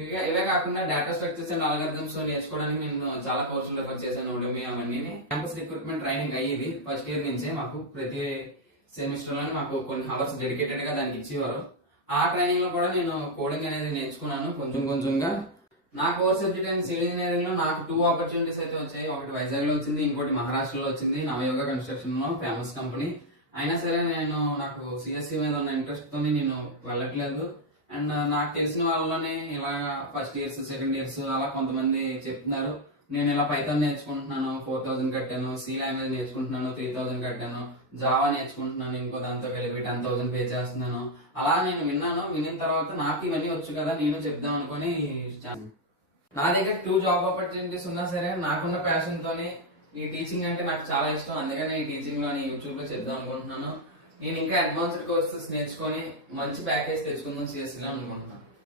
ఇవే కాకుండా data structures and algorithms నేర్చుకోవడానికి నేను చాలా కోర్సులు రెఫర్ చేశాను. ఉడమి అవన్నీ క్యాంపస్ రిక్రూట్మెంట్ ట్రైనింగ్ అయ్యేది ఫస్ట్ ఇయర్ నుంచే. మాకు ప్రతి సెమిస్టర్ లో మాకు కొన్ని అవర్స్ డెడికేటెడ్ గా దానికి ఇచ్చేవారు. ఆ ట్రైనింగ్ లో కూడా నేను కోడింగ్ అనేది నేర్చుకున్నాను కొంచెంగా. నా కోర్ సబ్జెక్ట్ అయిన సివిల్ ఇంజనీరింగ్ లో నాకు 2 ఆపర్చునిటీస్ అయితే వచ్చాయి. ఒకటి వైజాగ్ లో వచ్చింది, ఇంకోటి మహారాష్ట్రలో వచ్చింది, నవయోగ కన్స్ట్రక్షన్ లో, ఫేమస్ కంపెనీ. అయినా సరే నాకు సిఎస్సి మీద ఉన్న ఇంట్రెస్ట్ తోని నేను వెళ్ళట్లేదు. అండ్ నాకు తెలిసిన వాళ్ళలోనే ఇలా ఫస్ట్ ఇయర్స్, సెకండ్ ఇయర్స్ అలా కొంతమంది చెప్తున్నారు. నేను ఇలా పైథాన్ నేర్చుకుంటున్నాను, 4000 కట్టాను, సి లాంగ్వేజ్ నేర్చుకుంటున్నాను, 3000 కట్టాను, జావా నేర్చుకుంటున్నాను, ఇంకో దాంతో కలిపి 10,000 పే చేస్తున్నాను. అలా నేను విన్నాను. విన్న తర్వాత నాకు ఇవన్నీ వచ్చు కదా, నేను చెప్దాం అనుకుని నా దగ్గర 2 జాబ్ ఆపర్చునిటీస్ ఉన్నా సరే నాకున్న ప్యాషన్ తోని ఈ టీచింగ్ అంటే నాకు చాలా ఇష్టం. అందుకని ఈ టీచింగ్ లో యూట్యూబ్ లో చెప్దాం అనుకుంటున్నాను. నేను ఇంకా అడ్వాన్స్డ్ కోర్సెస్ నేర్చుకొని మంచి ప్యాకేజ్ తెచ్చుకుందాం సిఎస్సి లో అనుకుంటున్నాను.